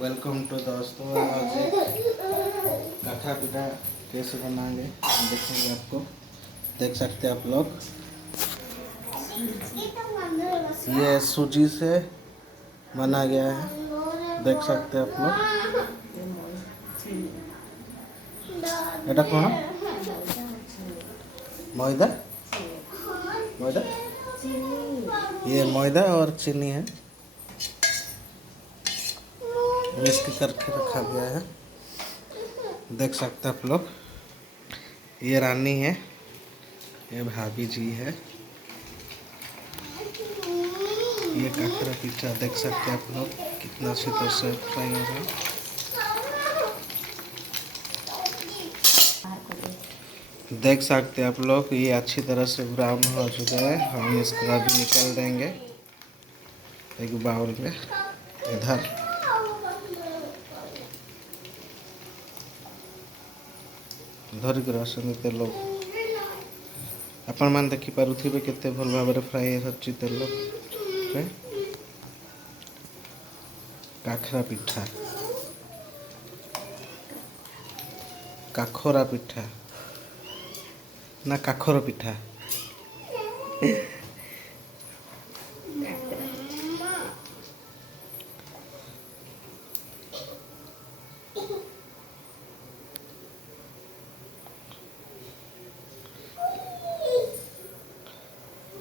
Welcome to दोस्तों। आज एक काखा पीठा कैसे बनाएंगे देखेंगे आपको। देख सकते हैं आप लोग, ये सूजी से बना गया है। देख सकते हैं आप लोग। এটা কোন मैदा मैदा ये मैदा और चीनी है, मिक्स करके रखा गया है। देख सकते हैं आप लोग, ये रानी है, ये भाभी जी है। ये काकरा पीठा देख सकते हैं आप लोग कितना अच्छी तरह से फ्राई हो रहा है। देख सकते हैं आप लोग, ये अच्छी तरह से ब्राउन हो चुका है। हम इसको अभी निकाल देंगे एक बाउल में। इधर धरिक रसन तेल आपण मैंने देखिपे केते भल भाव फ्राए होची तेल काखरा पिठा काखरा पिठा ना काखर पिठा।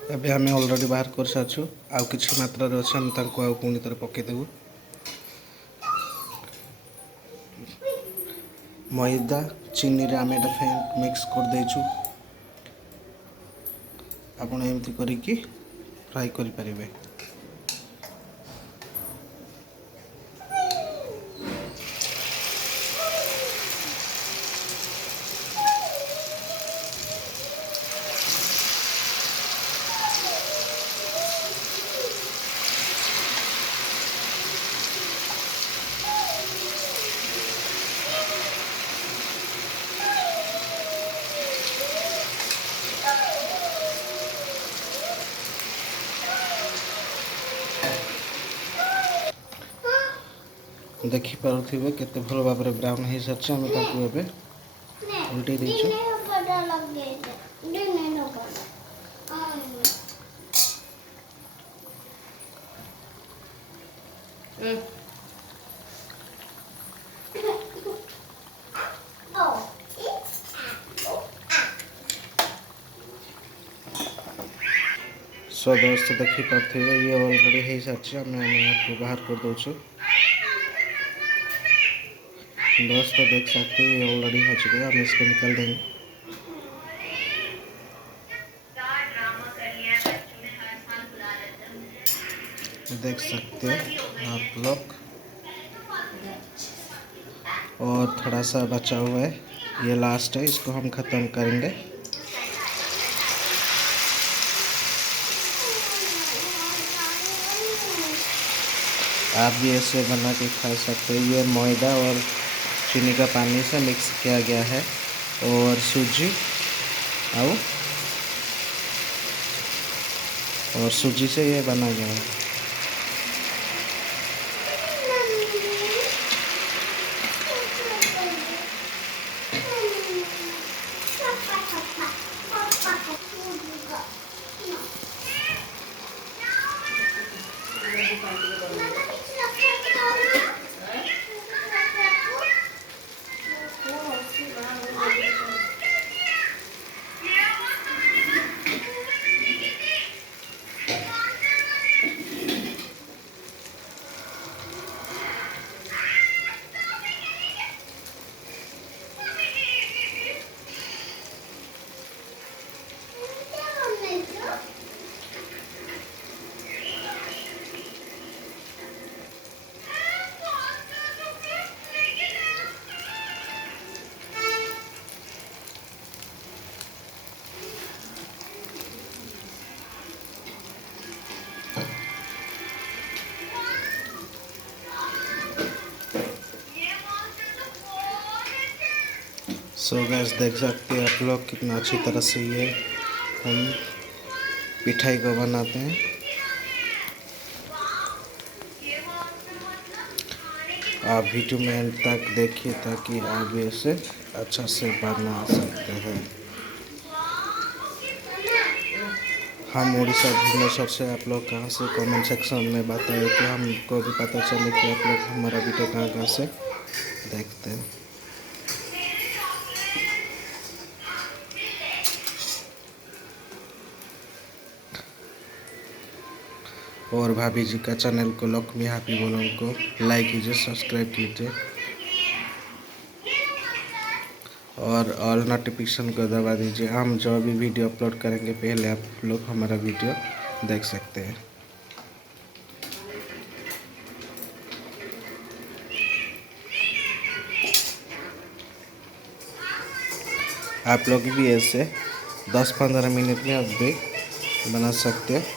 अभी आम अलरेडी बाहर कर सारू, आउ कि मात्रा अच्छे आम पुणी थे पकईदेबू। मैदा चीनी रे आम मिक्स कर देचु। आपण एमती करिकी फ्राई करि परिबे। देखिपे केते भल भाव ब्राउन हो सारी। आम उल्टे देचु। सो दोस्त देखिपे ये ऑलरेडी हो सारी। आम आपको बाहर कर दूचु। दोस्त देख सकते हैं ये ऑलरेडी हो चुका है। हम इसको निकाल देंगे। देख सकते हैं आप लोग, और थोड़ा सा बचा हुआ है, ये लास्ट है, इसको हम ख़त्म करेंगे। आप भी ऐसे बना के खा सकते हैं। ये मैदा और चीनी का पानी से मिक्स किया गया है और सूजी और सूजी से ये बना गया है। सो गैस देख सकते हैं आप लोग कितना अच्छी तरह से ये हम पिठाई को बनाते हैं। आप वीडियो में एंड तक देखिए ताकि आप भी इसे अच्छा से बना सकते हैं। हम उड़ीसा भुवनेश्वर से, आप लोग कहाँ से कमेंट सेक्शन में बताइए कि हमको भी पता चले कि आप लोग हमारा वीडियो कहाँ कहाँ से देखते हैं। और भाभी जी का चैनल को लक्ष्मी हैप्पी ब्लॉग को लाइक कीजिए, सब्सक्राइब कीजिए और ऑल नोटिफिकेशन को दबा दीजिए। हम जो भी वीडियो अपलोड करेंगे पहले आप लोग हमारा वीडियो देख सकते हैं। आप लोग भी ऐसे 10-15 मिनट में अब भी बना सकते हैं।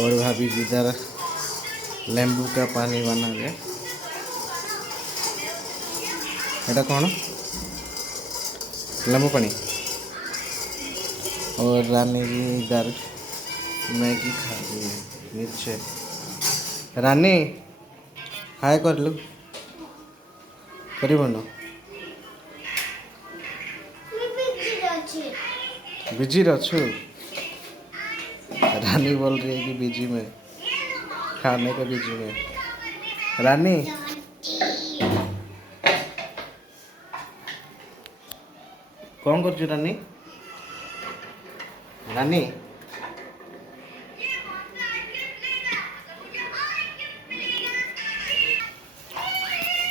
और भाभी इधर नींबू का पानी बना गया। एटा कौन? नींबू पानी। और रानी भी इधर मैगी खा रही है नीचे। रानी हाय कर लू करना बिजी रछु। रानी बोल रही है कि बिजी में, खाने का बिजी में। रानी कौन कर रानी? रानी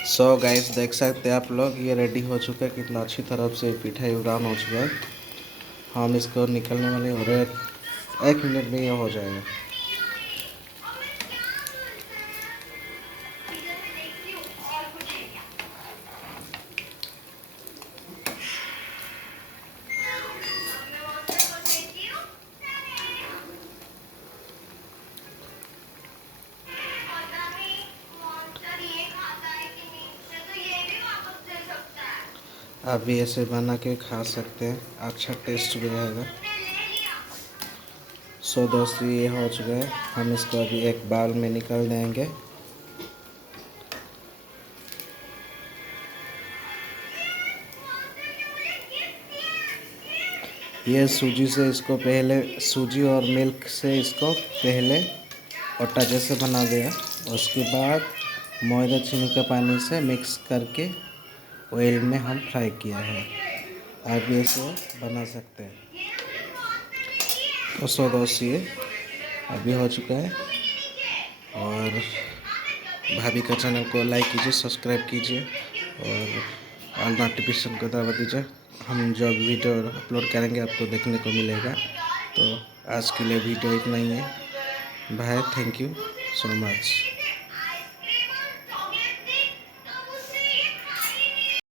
सो गाइस देख सकते हैं आप लोग, ये रेडी हो चुका है। कितना अच्छी तरह से पिठाई ब्राउन हो चुका है। हम इसको निकलने वाले और एक मिनट में ये हो जाएगा। आप भी ऐसे बना के खा सकते हैं, अच्छा टेस्ट भी रहेगा। सो दोस्तों ये हो चुका है। हम इसको अभी एक बाउल में निकाल देंगे। ये सूजी से इसको पहले, सूजी और मिल्क से इसको पहले आटा जैसे बना दिया। उसके बाद मैदा चीनी का पानी से मिक्स करके ऑयल में हम फ्राई किया है। आप भी इसे बना सकते हैं। तो सो दोस्तों ये अभी हो चुका है। और भाभी का चैनल को लाइक कीजिए, सब्सक्राइब कीजिए और ऑल नोटिफिकेशन को दबा दीजिए। हम जो वीडियो अपलोड करेंगे आपको देखने को मिलेगा। तो आज के लिए वीडियो इतना ही है। Bye, thank you so much.